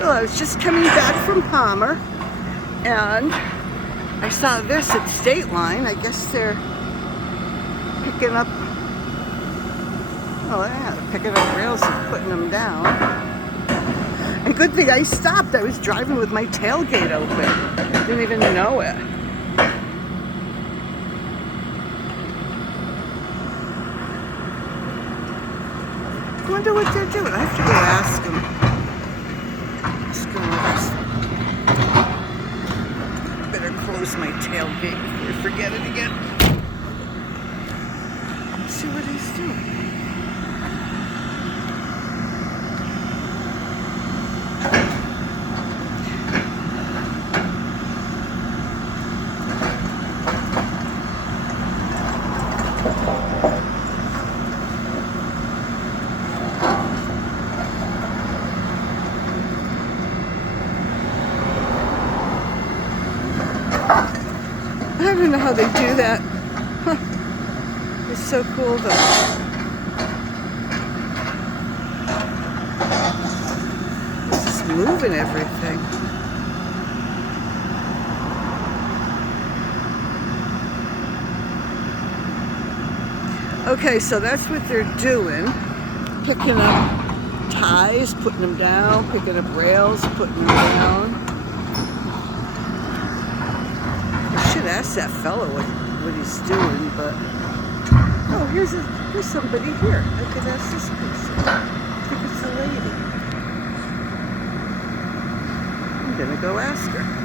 Well, I was just coming back from Palmer, and I saw this at StateLine. I guess they're picking up, oh yeah, they're picking up rails and putting them down. And good thing I stopped. I was driving with my tailgate open. Didn't even know it. I wonder what they're doing. I have to go ask them. Better close my tailgate before I forget it again. Let's see what he's doing. I don't know how they do that. Huh. It's so cool though. It's just moving everything. Okay, so that's what they're doing. Picking up ties, putting them down, picking up rails, putting them down. Ask that fellow what he's doing, but oh, here's somebody here. I could ask this person. I think it's a lady. I'm gonna go ask her.